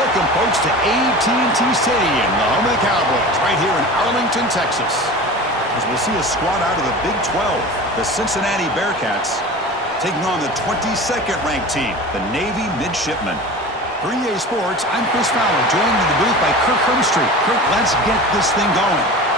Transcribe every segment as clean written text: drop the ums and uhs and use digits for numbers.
Welcome, folks, to AT&T Stadium, the home of the Cowboys, right here in Arlington, Texas. As we'll see a squad out of the Big 12, the Cincinnati Bearcats, taking on the 22nd ranked team, the Navy Midshipmen. For EA Sports, I'm Chris Fowler, joined in the booth by Kirk Hermstreet. Kirk, let's get this thing going.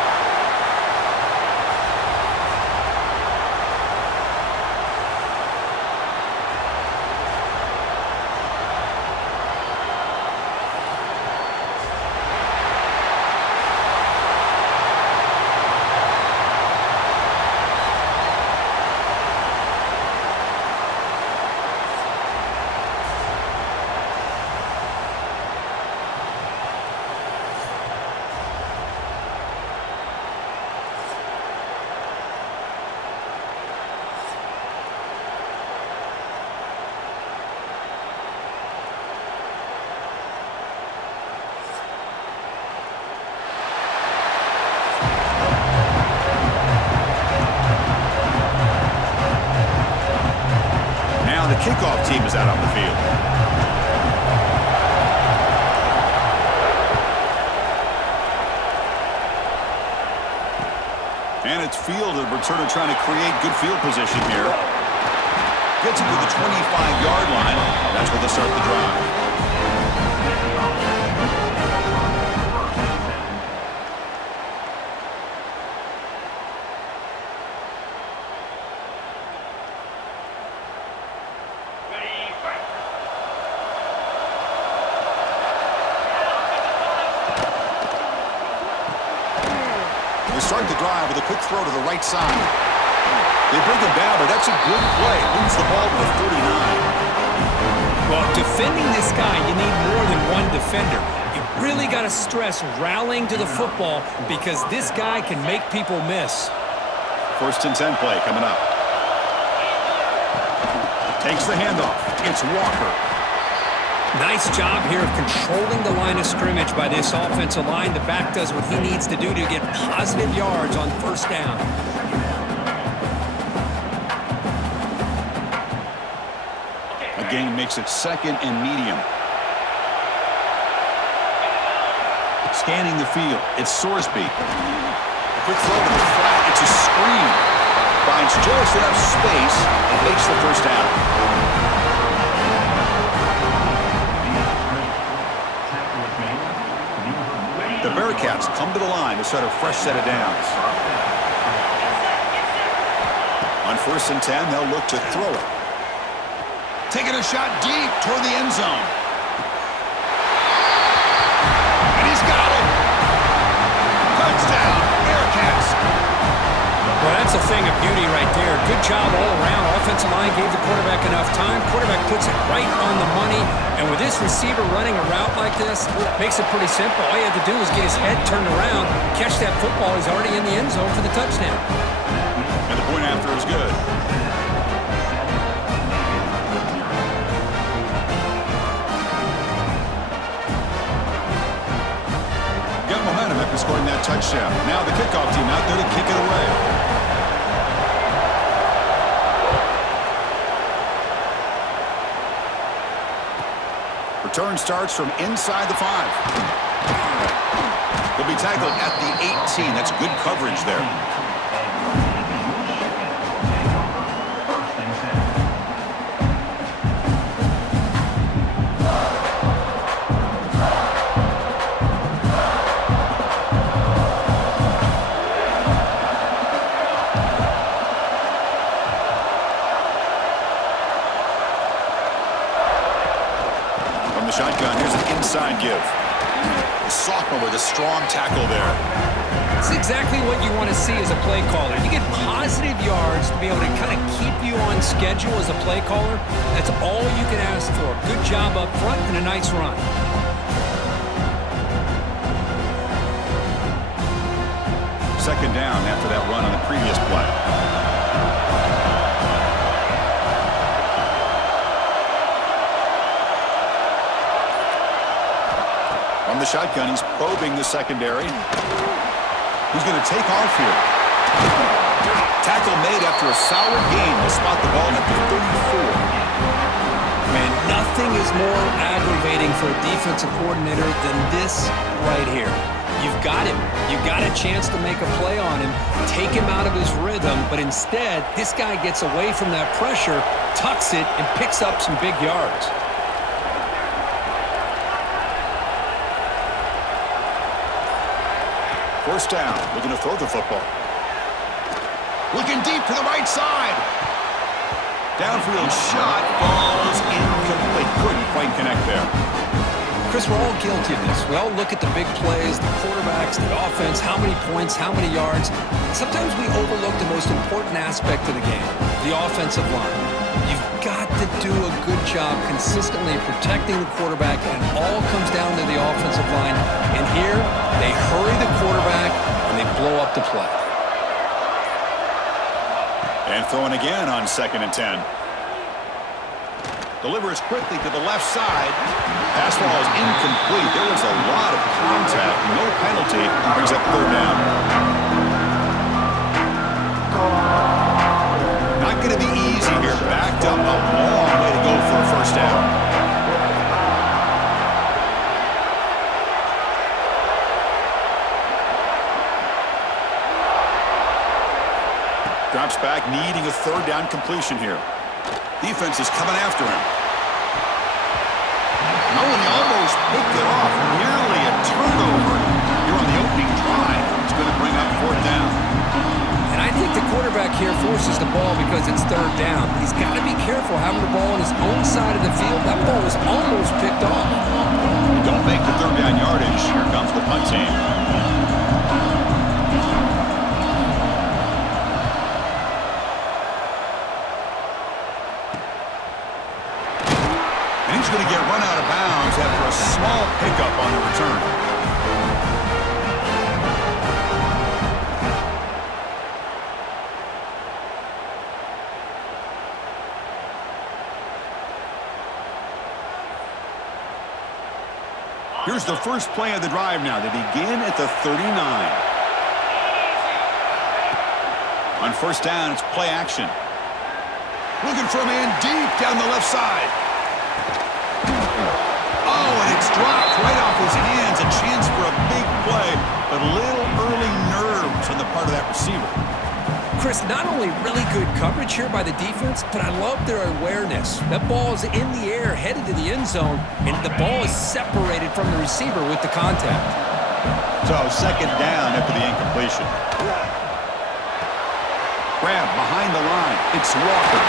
Kickoff team is out on the field. And it's fielded. Returner trying to create good field position here. Gets it to the 25-yard line. That's where they start the drive. Start the drive with a quick throw to the right side. They bring him down, but that's a good play. Moves the ball to the 39. Well, defending this guy, you need more than one defender. You really got to stress rallying to the football because this guy can make people miss. 1st and 10 play coming up. Takes the handoff. It's Walker. Nice job here of controlling the line of scrimmage by this offensive line. The back does what he needs to do to get positive yards on 1st down. A gain makes it 2nd and medium. Scanning the field. It's Sorsby. Quick throw to the flat. It's a screen. Finds just enough space and makes the 1st down. The Bearcats come to the line to start a fresh set of downs. On 1st and 10, they'll look to throw it. Taking a shot deep toward the end zone. And he's got it. Touchdown, Bearcats. Well, that's a thing of beauty right there. Good job all around. Offensive line gave the quarterback enough time. Quarterback puts it right on the money. And with this receiver running a route like this, makes it pretty simple. All you have to do is get his head turned around, catch that football. He's already in the end zone for the touchdown. And the point after is good. Got momentum after scoring that touchdown. Now the kickoff team out there to kick it away. Return starts from inside the 5. He'll be tackled at the 18. That's good coverage there. Shotgun, here's an inside give. The sophomore with a strong tackle there. That's exactly what you want to see as a play caller. You get positive yards to be able to kind of keep you on schedule as a play caller. That's all you can ask for. Good job up front and a nice run. Second down after that run on the previous play. From the shotgun, he's probing the secondary. He's going to take off here. Tackle made after a solid gain. He'll spot the ball at the 34. Man, nothing is more aggravating for a defensive coordinator than this right here. You've got him. You've got a chance to make a play on him, take him out of his rhythm, but instead, this guy gets away from that pressure, tucks it, and picks up some big yards. First down, looking to throw the football. Looking deep to the right side. Downfield shot falls incomplete. Couldn't quite connect there. Chris, we're all guilty of this. We all look at the big plays, the quarterbacks, the offense, how many points, how many yards. Sometimes we overlook the most important aspect of the game, the offensive line. You've got to do a good job consistently protecting the quarterback, and it all comes down to the offensive line. And here, they hurry the quarterback, and they blow up the play. And throwing again on 2nd and 10. Delivers quickly to the left side. Pass ball is incomplete. There was a lot of contact. No penalty. Brings up 3rd down. Not going to be easy here. Backed up a long way to go for a 1st down. Drops back, needing a 3rd down completion here. Defense is coming after him. No, and he almost picked it off. Nearly a turnover here on the opening drive. It's going to bring up 4th down. And I think the quarterback here forces the ball because it's 3rd down. He's got to be careful having the ball on his own side of the field. That ball was almost picked off. You don't make the 3rd down yardage. Here comes the punt team. Going to get run out of bounds after a small pickup on the return. Here's the first play of the drive now. They begin at the 39. On 1st down, it's play action. Looking for a man deep down the left side. Oh, and it's dropped right off his hands. A chance for a big play, but little early nerves on the part of that receiver. Chris, not only really good coverage here by the defense, but I love their awareness. That ball is in the air, headed to the end zone, and the ball is separated from the receiver with the contact. So 2nd down after the incompletion. Grab behind the line. It's Walker.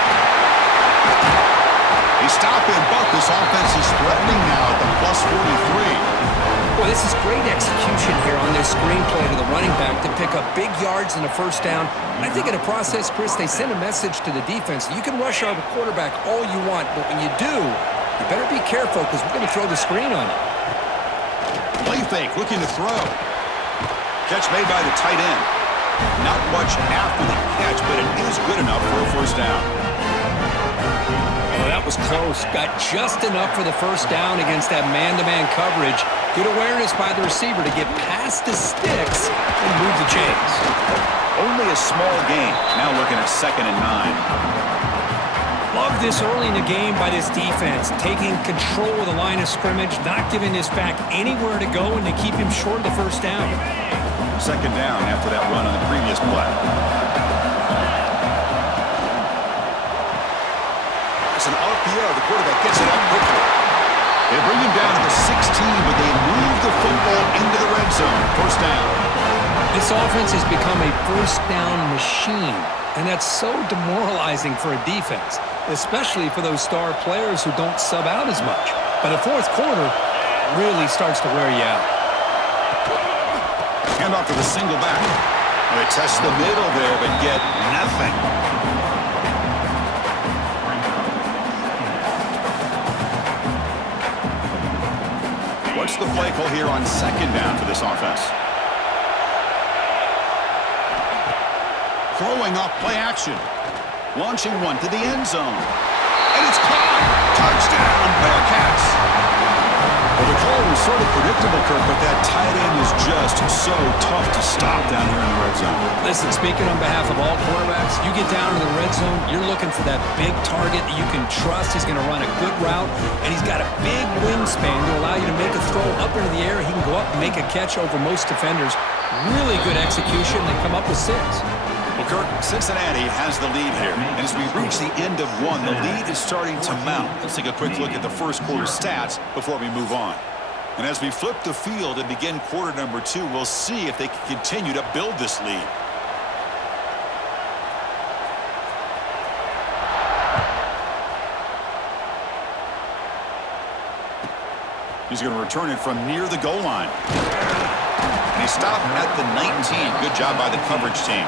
They stop him, but this offense is threatening now at the +43. Well, this is great execution here on their screenplay to the running back to pick up big yards in the 1st down. And I think in the process, Chris, they send a message to the defense. You can rush our quarterback all you want, but when you do, you better be careful because we're going to throw the screen on you. Play fake, looking to throw. Catch made by the tight end. Not much after the catch, but it is good enough for a 1st down. Oh, that was close. Got just enough for the 1st down against that man-to-man coverage. Good awareness by the receiver to get past the sticks and move the chains. Only a small gain. Now looking at 2nd and 9. Love this early in the game by this defense. Taking control of the line of scrimmage, not giving this back anywhere to go, and to keep him short of the 1st down. 2nd down after that run on the previous play. It's an RPO. The quarterback gets it up quickly. They bring him down to the 16, but they move the football into the red zone. 1st down. This offense has become a 1st down machine, and that's so demoralizing for a defense, especially for those star players who don't sub out as much. By the 4th quarter, it really starts to wear you out. Hand off to the single back. They test the middle there, but get nothing. What's the play call here on 2nd down for this offense? Throwing off play action. Launching one to the end zone. And it's caught. Touchdown, Bearcats. Well, the call was sort of predictable, Kirk, but that tight end is just so tough to stop down here in the red zone. Listen, speaking on behalf of all quarterbacks, you get down to the red zone, you're looking for that big target that you can trust. He's going to run a good route, and he's got a big wingspan to allow up into the air. He can go up and make a catch over most defenders. Really good execution. They come up with 6. Well, Kirk, Cincinnati has the lead here. And as we reach the end of one, the lead is starting to mount. Let's take a quick look at the first quarter stats before we move on. And as we flip the field and begin quarter number 2, we'll see if they can continue to build this lead. He's going to return it from near the goal line. And he stopped at the 19. Good job by the coverage team.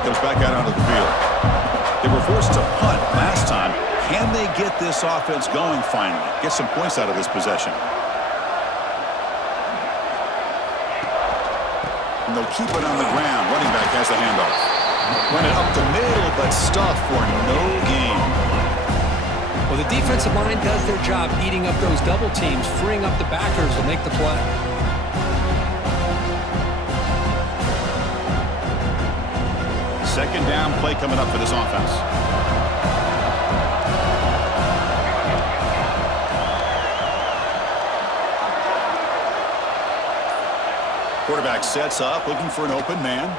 Comes back out onto the field. They were forced to punt last time. Can they get this offense going finally? Get some points out of this possession. And they'll keep it on the ground. Running back has the handoff. Run it up the middle, but stuffed for no gain. Well, the defensive line does their job eating up those double teams, freeing up the backers to make the play. Second down play coming up for this offense. Quarterback sets up, looking for an open man.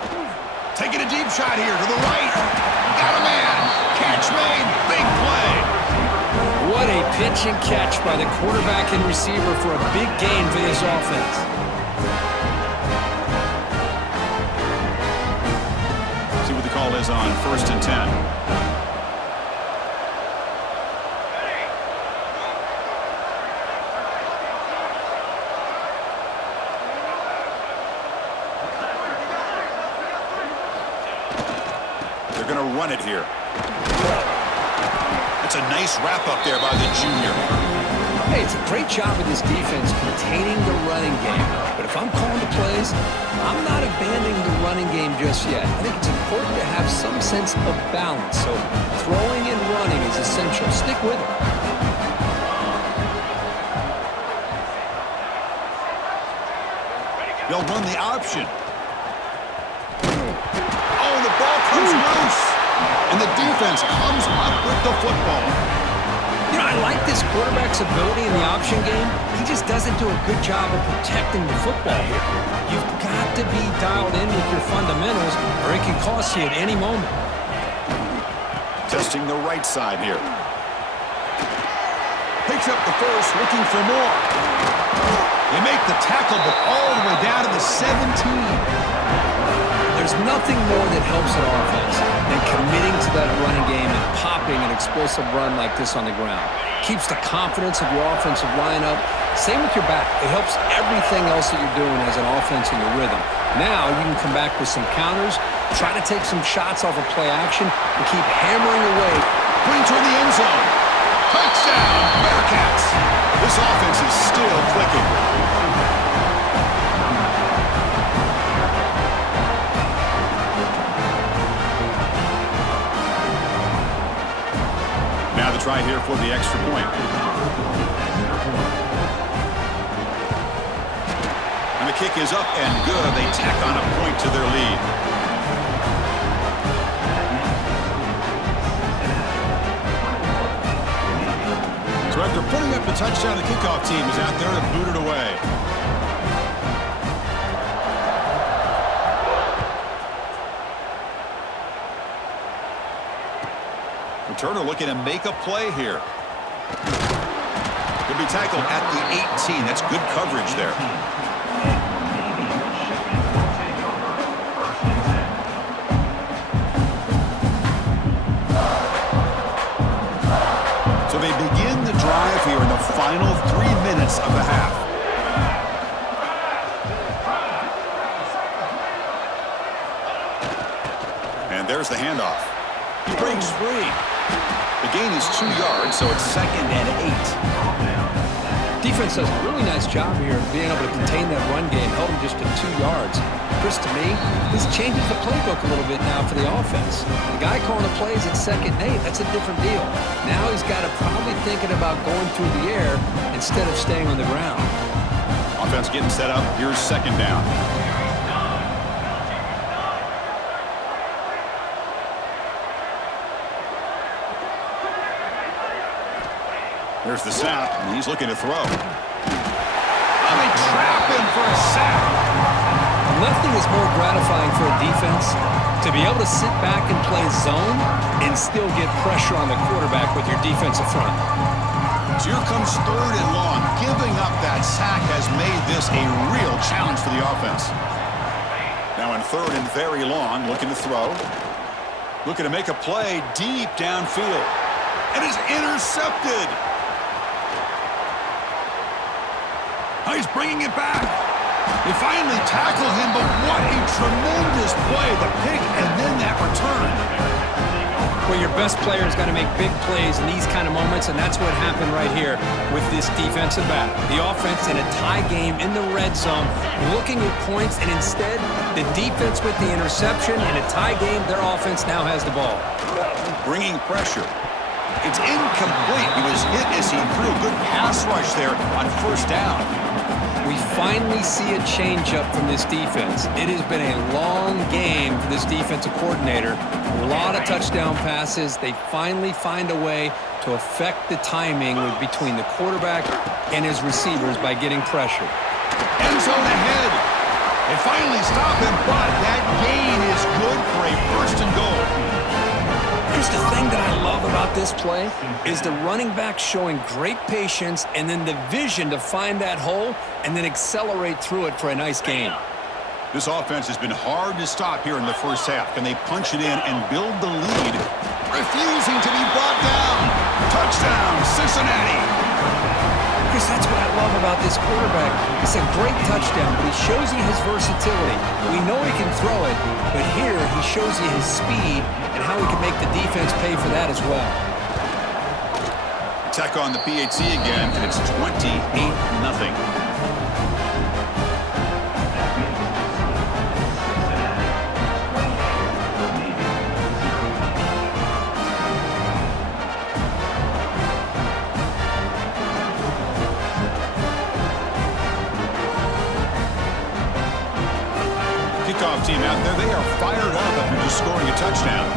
Taking a deep shot here to the right. Got a man. Catch made. Big play. What a pitch and catch by the quarterback and receiver for a big gain for this offense. Call is on 1st and 10. They're going to run it here. It's a nice wrap up there by the junior. Hey, it's a great job of this defense containing the running game. But if I'm calling the plays, I'm not abandoning the running game just yet. I think it's important to have some sense of balance. So throwing and running is essential. Stick with it. They'll run the option. Oh, the ball comes loose. And the defense comes up with the football. You know, I like this quarterback's ability in the option game. He just doesn't do a good job of protecting the football here. You've got to be dialed in with your fundamentals, or it can cost you at any moment. Testing the right side here. Picks up the first, looking for more. They make the tackle, but all the way down to the 17. There's nothing more that helps an offense than committing to that running game and popping an explosive run like this on the ground. Keeps the confidence of your offensive lineup. Same with your back. It helps everything else that you're doing as an offense in your rhythm. Now you can come back with some counters, try to take some shots off of play action, and keep hammering away. Putting toward the end zone. Touchdown, Bearcats. This offense is still clicking. Now the try here for the extra point. And the kick is up and good. They tack on a point to their lead. So after putting up the touchdown, the kickoff team is out there to boot it away. Returner looking to make a play here. Could be tackled at the 18. That's good coverage there. So they begin the drive here in the final 3 minutes of the half. And there's the handoff. He breaks free. The gain is 2 yards, so it's 2nd and 8. Defense does a really nice job here of being able to contain that run game, held him just to 2 yards. Chris, to me, this changes the playbook a little bit now for the offense. The guy calling the plays at 2nd and 8, that's a different deal. Now he's got to probably thinking about going through the air instead of staying on the ground. Offense getting set up. Here's 2nd down. There's the snap, and he's looking to throw. Oh, they trap him for a sack. Nothing is more gratifying for a defense to be able to sit back and play zone and still get pressure on the quarterback with your defensive front. So here comes 3rd and long. Giving up that sack has made this a real challenge for the offense. Now in 3rd and very long, looking to throw. Looking to make a play deep downfield. And it's intercepted. Oh, he's bringing it back. They finally tackle him, but what a tremendous play. The pick and then that return. Well, your best player is going to make big plays in these kind of moments, and that's what happened right here with this defensive back. The offense in a tie game in the red zone, looking at points, and instead, the defense with the interception. In a tie game, their offense now has the ball. Bringing pressure. It's incomplete. He was hit as he threw a good pass rush there on 1st down. We finally see a changeup from this defense. It has been a long game for this defensive coordinator. A lot of touchdown passes. They finally find a way to affect the timing between the quarterback and his receivers by getting pressure. End zone ahead. They finally stop him, but that gain is good for a 1st and goal. Here's the thing that I love about this play is the running back showing great patience and then the vision to find that hole and then accelerate through it for a nice gain. This offense has been hard to stop here in the 1st half. Can they punch it in and build the lead? Refusing to be brought down. Touchdown, Cincinnati. Chris, that's what I love about this quarterback. It's a great touchdown, but he shows you his versatility. We know he can throw it, but here he shows you his speed and how he can make the defense pay for that as well. Attack on the PAT again, and it's 28-0. Kickoff team out there, they are fired up after just scoring a touchdown.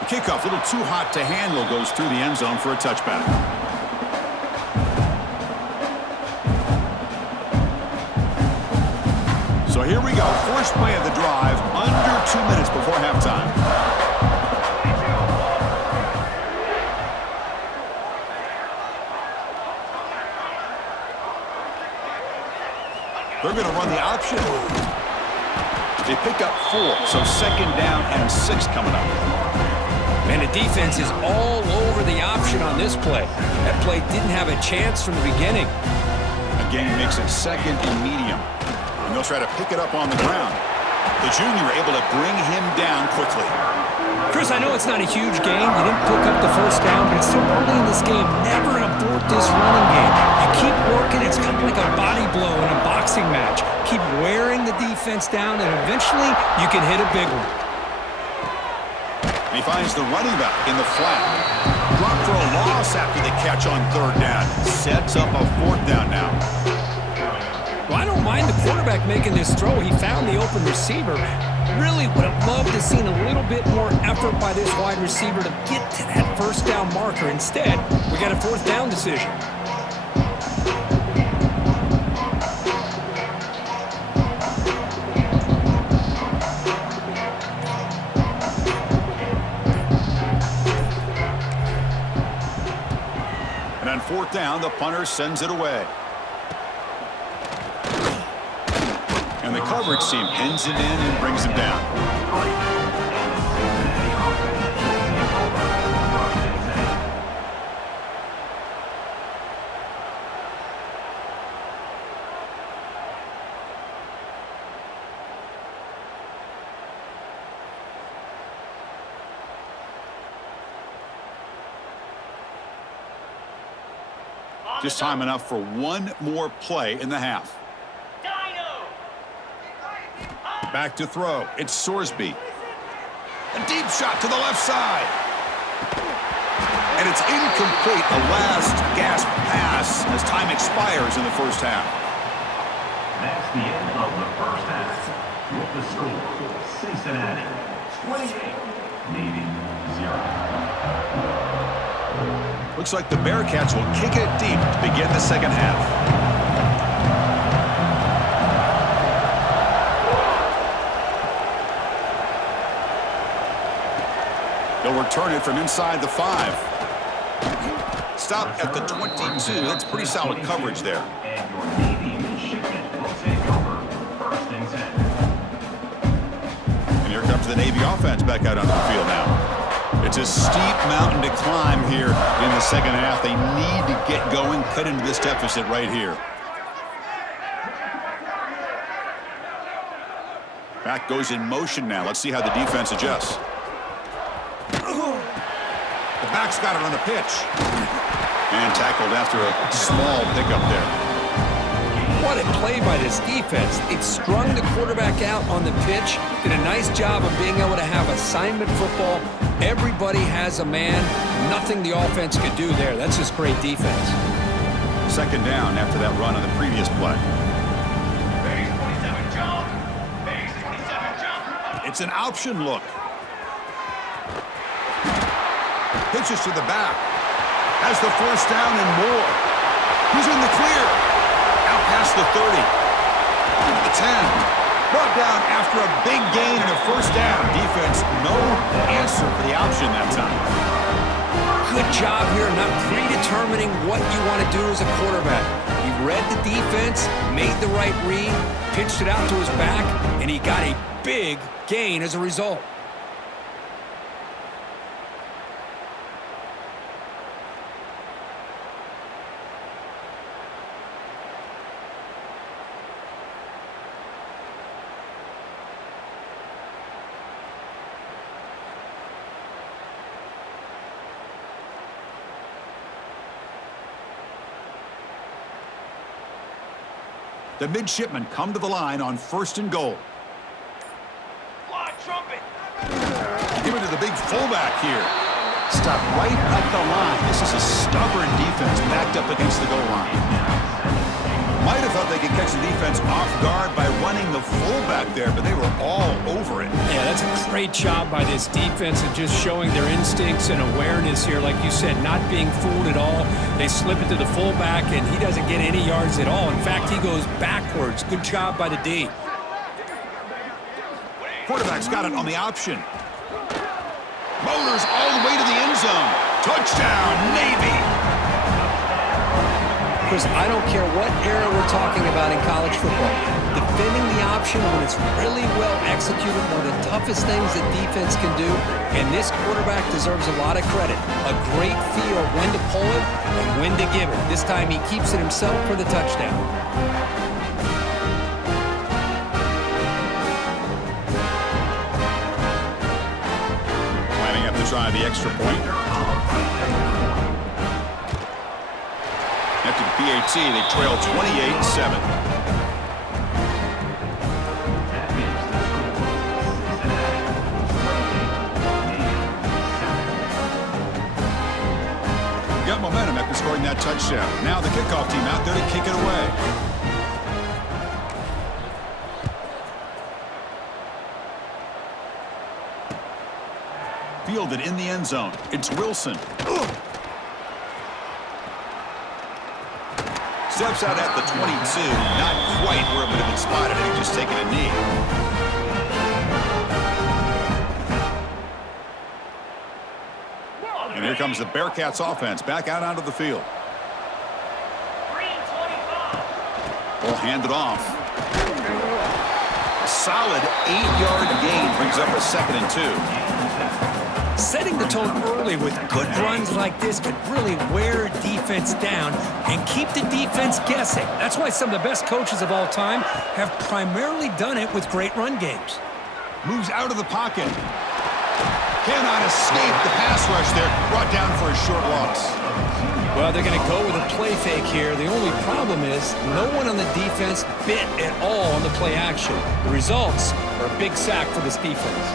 The kickoff, a little too hot to handle, goes through the end zone for a touchback. So here we go, first play of the drive, under 2 minutes before halftime. They're going to run the option. They pick up 4, so 2nd down and 6 coming up. And the defense is all over the option on this play. That play didn't have a chance from the beginning. Again, makes it 2nd and medium. And they'll try to pick it up on the ground. The junior able to bring him down quickly. Chris, I know it's not a huge game. You didn't pick up the 1st down, but it's still early in this game. Never abort this running game. You keep working. It's kind of like a body blow in a boxing match. Keep wearing the defense down, and eventually you can hit a big one. And he finds the running back in the flat. Drop for a loss after the catch on 3rd down. Sets up a 4th down now. Well, I don't mind the quarterback making this throw. He found the open receiver. Really would have loved to have seen a little bit more effort by this wide receiver to get to that 1st down marker. Instead, we got a 4th down decision. And on 4th down, the punter sends it away. And the coverage team pins it in and brings him down. Just time enough for one more play in the half. Back to throw. It's Sorsby. A deep shot to the left side. And it's incomplete. A last gasp pass as time expires in the 1st half. That's the end of the 1st half. With the score, Cincinnati Navy 0. Looks like the Bearcats will kick it deep to begin the second half. They'll return it from inside the 5. Stop at the 22. That's pretty solid coverage there. And your Navy midshipmen will take over 1st and 10. And here comes the Navy offense back out onto the field now. It's a steep mountain to climb here in the second half. They need to get going, cut into this deficit right here. Back goes in motion now. Let's see how the defense adjusts. The back's got it on the pitch. And tackled after a small pickup there. What a play by this defense. It strung the quarterback out on the pitch, did a nice job of being able to have assignment football. Everybody has a man. Nothing the offense could do there. That's just great defense. Second down after that run on the previous play. Base 27 jump. Base 27 jump. It's an option look. Pitches to the back. Has the first down and more. He's in the clear. Out past the 30. To the 10. Brought down after a big gain and a first down. Defense, no answer for the option that time. Good job here, not predetermining what you want to do as a quarterback. He read the defense, made the right read, pitched it out to his back, and he got a big gain as a result. The midshipmen come to the line on 1st and goal. Fly trumpet. Give it to the big fullback here. Stop right at the line. This is a stubborn defense backed up against the goal line. Might have thought they could catch the defense off guard by running the fullback there, but they were all over it. Yeah, that's a great job by this defense and just showing their instincts and awareness here. Like you said, not being fooled at all. They slip it to the fullback, and he doesn't get any yards at all. In fact, he goes backwards. Good job by the D. Quarterback's got it on the option. Motors all the way to the end zone. Touchdown, Navy! Chris, I don't care what era we're talking about in college football. Defending the option when it's really well executed, one of the toughest things that defense can do, and this quarterback deserves a lot of credit. A great feel of when to pull it and when to give it. This time he keeps it himself for the touchdown. Lining up to try the extra point. After the PAT, they trail 28-7. Got momentum after scoring that touchdown. Now the kickoff team out there to kick it away. Fielded in the end zone. It's Wilson. Steps out at the 22. Not quite where it would have been spotted had he just taken a knee. And here comes the Bearcats offense back out onto the field. Ball handed off. A solid 8-yard gain brings up a 2nd and 2. Setting the tone early with good runs like this could really wear a defense down and keep the defense guessing. That's why some of the best coaches of all time have primarily done it with great run games. Moves out of the pocket. Cannot escape the pass rush there. Brought down for a short loss. Well, they're going to go with a play fake here. The only problem is no one on the defense bit at all on the play action. The results are a big sack for this defense.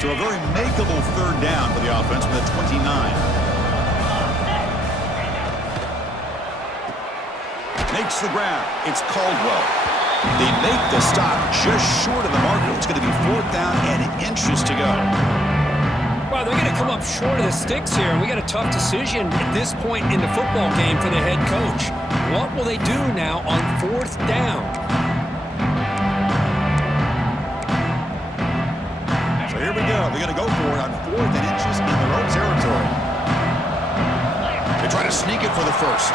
So a very makeable 3rd down for the offense with a 29. Makes the grab. It's Caldwell. They make the stop just short of the marker. It's going to be 4th down and inches to go. Well, they're going to come up short of the sticks here, and we got a tough decision at this point in the football game for the head coach. What will they do now on 4th down? So here we go. They're going to go for it on 4th and inches in their own territory. They try to sneak it for the first.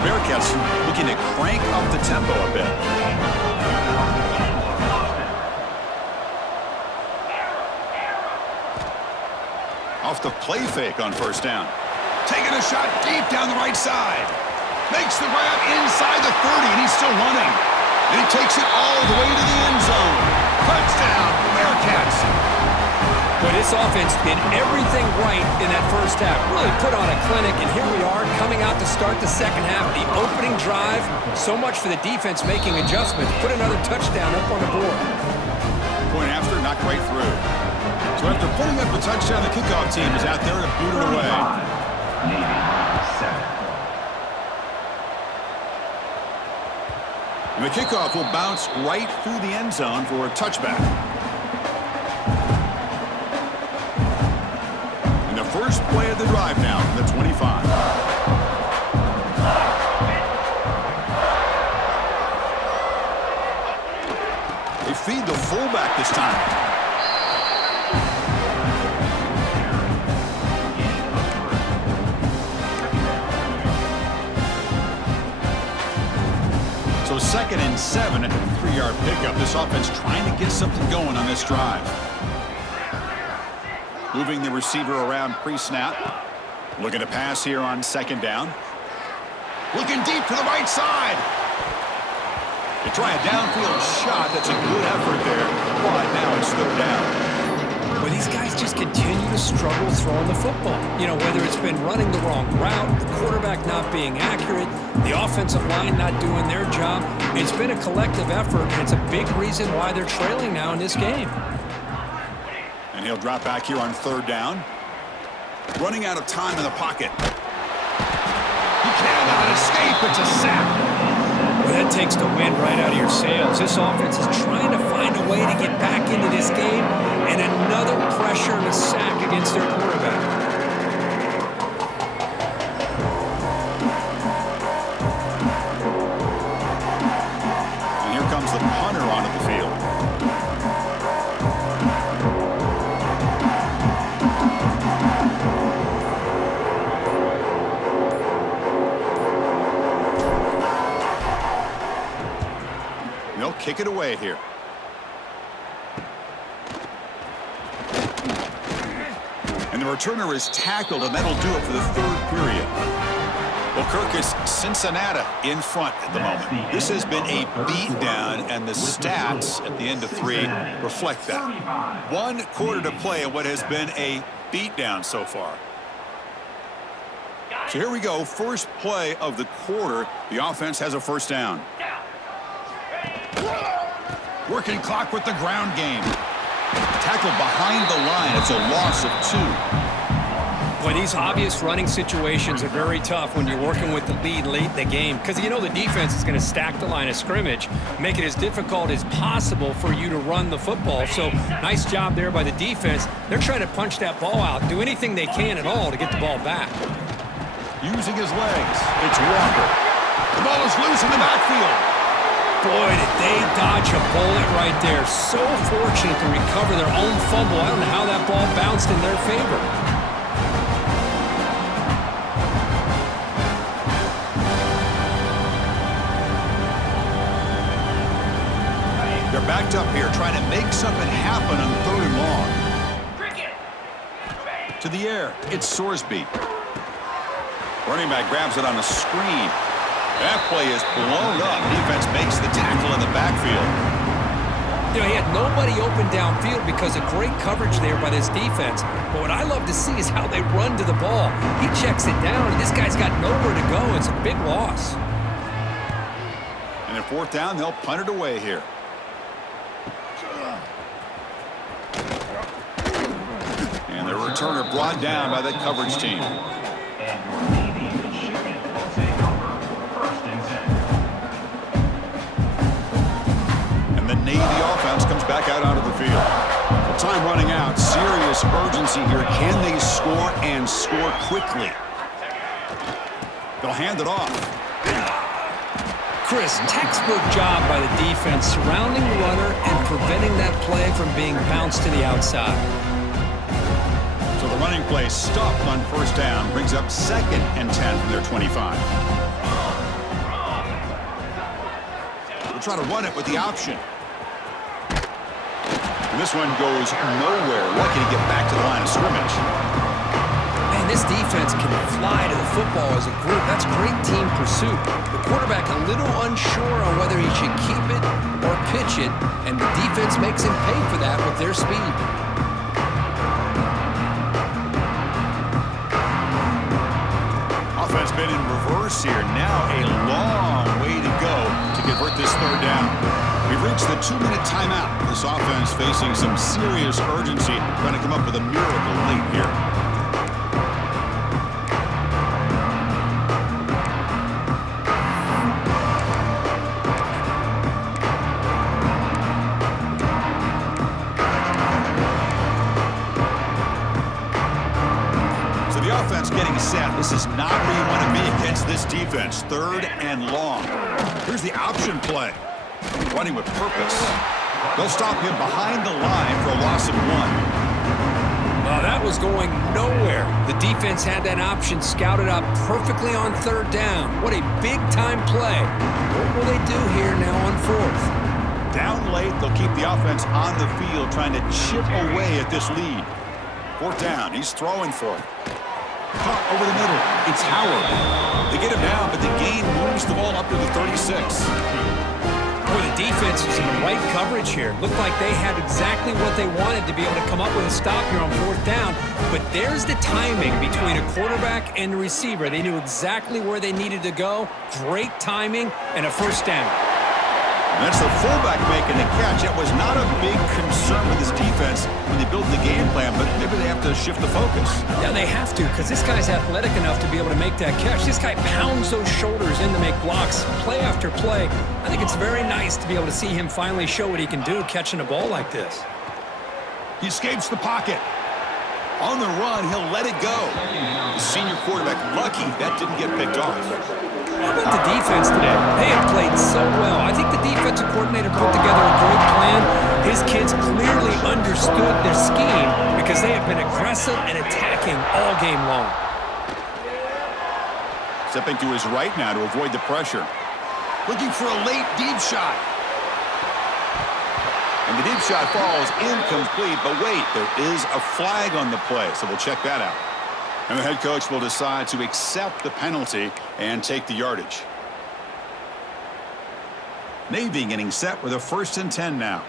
The Bearcats looking to crank up the tempo a bit. Off the play fake on 1st down. Taking a shot deep down the right side. Makes the grab inside the 30, and he's still running. And he takes it all the way to the end zone. Touchdown, Bearcats. Well, this offense did everything right in that first half. Really put on a clinic, and here we are coming out to start the second half. The opening drive, so much for the defense making adjustments. Put another touchdown up on the board. Point after, knocked right through. So after putting up the touchdown, the kickoff team is out there to boot it away. Navy 7. And the kickoff will bounce right through the end zone for a touchback. And the first play of the drive now from the 25. They feed the fullback this time. So 2nd and 7 at the 3-yard pickup. This offense trying to get something going on this drive. Moving the receiver around pre-snap. Looking to pass here on 2nd down. Looking deep to the right side. They try a downfield shot. That's a good effort there. But now it's 3rd down. Well, these guys just continue to struggle throwing the football. You know, whether it's been running the wrong route, the quarterback not being accurate, the offensive line not doing their job. It's been a collective effort, and it's a big reason why they're trailing now in this game. And he'll drop back here on 3rd down. Running out of time in the pocket. He cannot escape. It's a sack. Well, that takes the wind right out of your sails. This offense is trying to find a way to get back into this game, and another pressure and a sack against their quarterback. And here comes the punter onto the field. They'll kick it away here. And the returner is tackled, and that'll do it for the 3rd period. Well, Kirk, is Cincinnati in front at the moment. This has been a beatdown, and the stats at the end of 3 reflect that. 1 quarter to play in what has been a beatdown so far. So here we go. First play of the quarter. The offense has a 1st down. Working clock with the ground game. Tackled behind the line. It's a loss of 2. Boy, these obvious running situations are very tough when you're working with the lead late in the game, because you know the defense is going to stack the line of scrimmage, make it as difficult as possible for you to run the football. So nice job there by the defense. They're trying to punch that ball out, do anything they can at all to get the ball back. Using his legs. It's Walker. The ball is loose in the backfield. Boy, did they dodge a bullet right there. So fortunate to recover their own fumble. I don't know how that ball bounced in their favor. They're backed up here trying to make something happen on 3rd and long. To the air. It's Sorsby. Running back grabs it on a screen. That play is blown up. Defense makes the tackle in the backfield. You know, he had nobody open downfield because of great coverage there by this defense. But what I love to see is how they run to the ball. He checks it down, and this guy's got nowhere to go. It's a big loss. And at 4th down, they'll punt it away here. And the returner brought down by that coverage team. And your Navy should will take over 1st and 10. urgency here. Can they score and score quickly? They'll hand it off. Chris, textbook job by the defense surrounding the runner and preventing that play from being bounced to the outside. So the running play stopped on first down, brings up 2nd and 10 from their 25. We'll try to run it with the option. And this one goes nowhere. Lucky to get back to the line of scrimmage. Man, this defense can fly to the football as a group. That's great team pursuit. The quarterback a little unsure on whether he should keep it or pitch it, and the defense makes him pay for that with their speed. Offense been in reverse here. Now a long way to go to convert this third down. We've reached the 2-minute timeout. This offense facing some serious urgency, trying to come up with a miracle late here. So the offense getting set. This is not where you want to be against this defense. 3rd and long. Here's the option play. Running with purpose. They'll stop him behind the line for a loss of 1. That was going nowhere. The defense had that option scouted up perfectly on 3rd down. What a big-time play. What will they do here now on 4th? Down late, they'll keep the offense on the field, trying to chip away at this lead. 4th down, he's throwing for it. Caught over the middle. It's Howard. They get him down, but the gain moves the ball up to the 36. Boy, the defense is in the right coverage here. Looked like they had exactly what they wanted to be able to come up with a stop here on 4th down. But there's the timing between a quarterback and the receiver. They knew exactly where they needed to go. Great timing and a 1st down. And that's the fullback making the catch. It was not a big concern with this defense when they built the game plan, but maybe they have to shift the focus. Yeah, they have to, because this guy's athletic enough to be able to make that catch. This guy pounds those shoulders in to make blocks play after play. I think it's very nice to be able to see him finally show what he can do catching a ball like this. He escapes the pocket. On the run, he'll let it go. The senior quarterback, lucky that didn't get picked off. How about the defense today? They have played so well. I think the defensive coordinator put together a great plan. His kids clearly understood their scheme because they have been aggressive and attacking all game long. Stepping to his right now to avoid the pressure. Looking for a late deep shot. And the deep shot falls incomplete, but wait, there is a flag on the play, so we'll check that out. And the head coach will decide to accept the penalty and take the yardage. Navy getting set with a 1st and 10 now.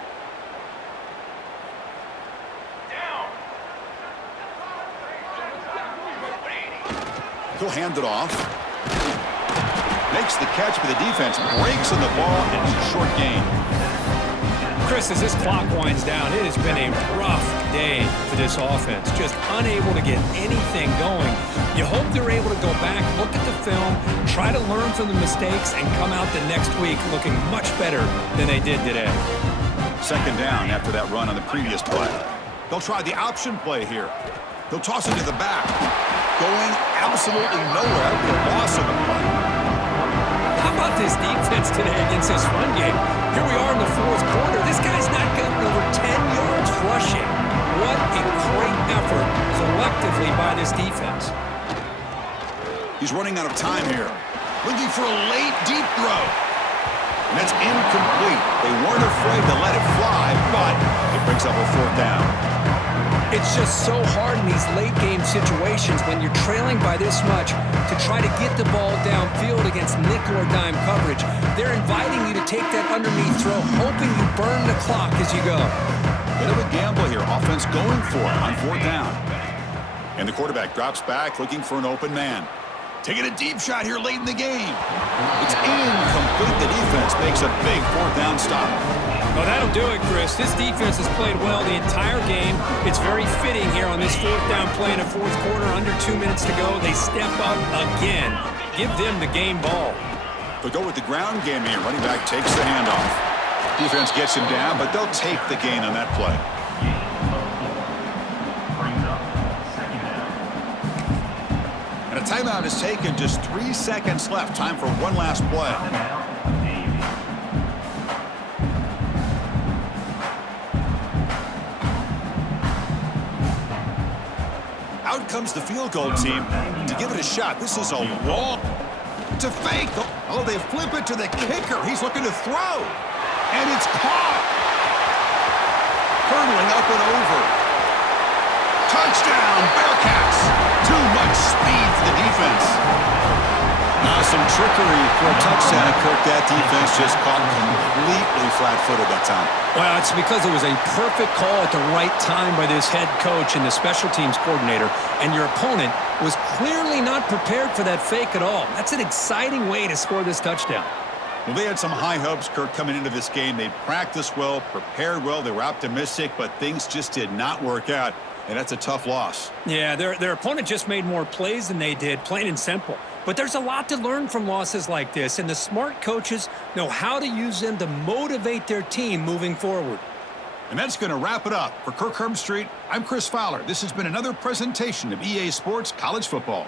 He'll hand it off. Makes the catch, but the defense breaks on the ball, and it's a short gain. Chris, as this clock winds down, it has been a rough day for this offense. Just unable to get anything going. You hope they're able to go back, look at the film, try to learn from the mistakes, and come out the next week looking much better than they did today. 2nd down after that run on the previous play. They'll try the option play here. They'll toss it to the back. Going absolutely nowhere. That'll be a loss of the play. How about this defense today against this run game? Here we are in the 4th quarter. This guy's not gotten over 10 yards rushing. What a great effort collectively by this defense. He's running out of time here. Looking for a late deep throw. And that's incomplete. They weren't afraid to let it fly, but it brings up a 4th down. It's just so hard in these late game situations when you're trailing by this much to try to get the ball downfield against nickel or dime coverage. They're inviting you to take that underneath throw, hoping you burn the clock as you go. Bit of a gamble here. Offense going for it on 4th down. And the quarterback drops back looking for an open man. Taking a deep shot here late in the game. It's incomplete. The defense makes a big 4th down stop. Well, that'll do it, Chris. This defense has played well the entire game. It's very fitting here on this 4th down play in the 4th quarter. Under 2 minutes to go. They step up again. Give them the game ball. They'll go with the ground game here. Running back takes the handoff. Defense gets him down, but they'll take the gain on that play. A timeout is taken. Just 3 seconds left. Time for one last play. Timeout, Navy. Out comes the field goal team to give it a shot. This is a long to fake. Oh, they flip it to the kicker. He's looking to throw. And it's caught. Hurtling up and over. Touchdown, Bearcats. Too much speed for the defense. Now some trickery for a touchdown. Kirk, that defense just caught completely flat-footed that time. Well, it's because it was a perfect call at the right time by this head coach and the special teams coordinator, and your opponent was clearly not prepared for that fake at all. That's an exciting way to score this touchdown. Well, they had some high hopes, Kirk, coming into this game. They practiced well, prepared well, they were optimistic, but things just did not work out, and that's a tough loss. Yeah, their opponent just made more plays than they did, plain and simple. But there's a lot to learn from losses like this, and the smart coaches know how to use them to motivate their team moving forward. And that's going to wrap it up. For Kirk Herbstreit, I'm Chris Fowler. This has been another presentation of EA Sports College Football.